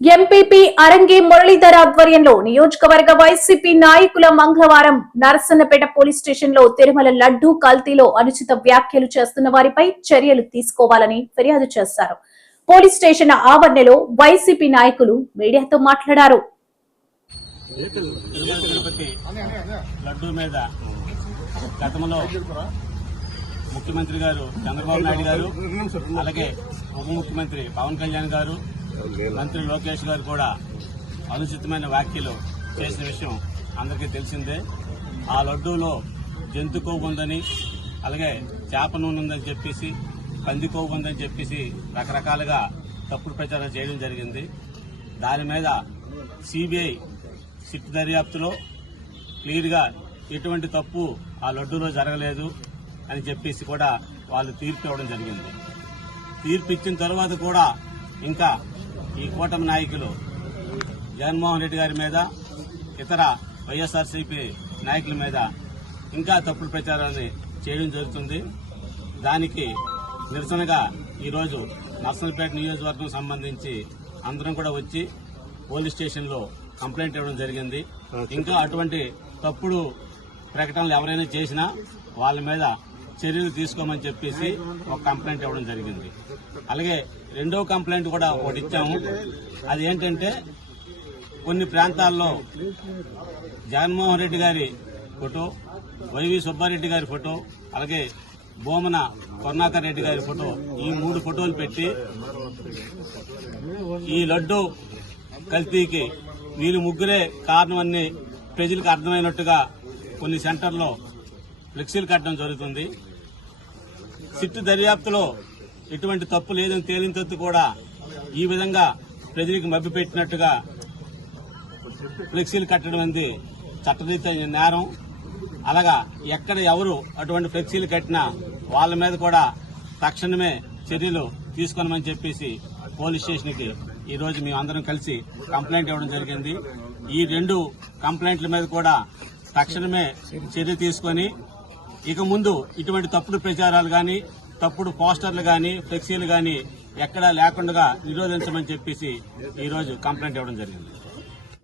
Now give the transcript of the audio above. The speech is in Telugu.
ఎంపీపీ అరంగి మురళీధర్ ఆధ్వర్యంలో నియోజకవర్గ వైసీపీ నాయకుల మంగళవారం నరసన్నపేట పోలీస్ స్టేషన్లో తిరుమల లడ్డూ కల్తీలో అనుచిత వ్యాఖ్యలు చేస్తున్న వారిపై చర్యలు తీసుకోవాలని ఫిర్యాదు చేశారు. పోలీస్ స్టేషన్ ఆవరణలో వైసీపీ నాయకులు మీడియాతో మాట్లాడారు. గతంలో ముఖ్యమంత్రి గారు చంద్రబాబు నాయుడు గారు అలాగే ఉప ముఖ్యమంత్రి పవన్ కళ్యాణ్ గారు మంత్రి లోకేష్ గారు కూడా అనుచితమైన వ్యాఖ్యలు చేసిన విషయం అందరికీ తెలిసిందే. ఆ లడ్డూలో జంతు కొవ్వు ఉందని అలాగే చేప నూనె ఉందని చెప్పేసి పంది కొవ్వు ఉందని చెప్పేసి రకరకాలుగా తప్పుడు ప్రచారం చేయడం జరిగింది. దాని మీద సిబిఐ సిట్ దర్యాప్తులో క్లియర్గా ఎటువంటి తప్పు ఆ లడ్డూలో జరగలేదు అని చెప్పేసి కూడా వాళ్ళు తీర్పు ఇవ్వడం జరిగింది. తీర్పు ఇచ్చిన తర్వాత కూడా ఇంకా ఈ కూటమి నాయకులు జగన్మోహన్ రెడ్డి గారి మీద ఇతర వైఎస్ఆర్సీపీ నాయకుల మీద ఇంకా తప్పుడు ప్రచారాన్ని చేయడం జరుగుతుంది. దానికి నిరసనగా ఈరోజు నర్సంపేట నియోజకవర్గం సంబంధించి అందరం కూడా వచ్చి పోలీస్ స్టేషన్లో కంప్లైంట్ ఇవ్వడం జరిగింది. ఇంకా అటువంటి తప్పుడు ప్రకటనలు ఎవరైనా చేసినా వాళ్ళ మీద చర్యలు తీసుకోమని చెప్పేసి ఒక కంప్లైంట్ ఇవ్వడం జరిగింది. అలాగే రెండో కంప్లైంట్ కూడా ఒకటి ఇచ్చాము. అది ఏంటంటే కొన్ని ప్రాంతాల్లో జగన్మోహన్ రెడ్డి గారి ఫోటో వైవి సుబ్బారెడ్డి గారి ఫోటో అలాగే బోమన కరుణాకర్ రెడ్డి గారి ఫోటో ఈ మూడు ఫోటోలు పెట్టి ఈ లడ్డు కల్తీకి వీళ్ళు ముగ్గురే కారణమని ప్రజలకు అర్థమైనట్టుగా కొన్ని సెంటర్లో ఫ్లెక్సీలు కట్టడం జరుగుతుంది. సిట్టు దర్యాప్తులో ఎటువంటి తప్పు లేదని తేలిన కూడా ఈ విధంగా ప్రజలకు మభ్యపెట్టినట్టుగా ఫ్లెక్సీలు కట్టడం అనేది చట్టరీత్యా నేరం. అలాగా ఎక్కడ ఎవరు అటువంటి ఫ్లెక్సీలు కట్టినా వాళ్ళ మీద కూడా తక్షణమే చర్యలు తీసుకోనమని చెప్పేసి పోలీస్ స్టేషన్కి ఈరోజు మేమందరం మేము అందరం కలిసి కంప్లైంట్ ఇవ్వడం జరిగింది. ఈ రెండు కంప్లైంట్ల మీద కూడా తక్షణమే చర్య తీసుకొని ఇక ముందు ఇటువంటి తప్పుడు ప్రచారాలు గాని తప్పుడు పోస్టర్లు గాని ఫ్లెక్సీలు గాని ఎక్కడా లేకుండా నిరోధించమని చెప్పేసి ఈరోజు కంప్లైంట్ ఇవ్వడం జరిగింది.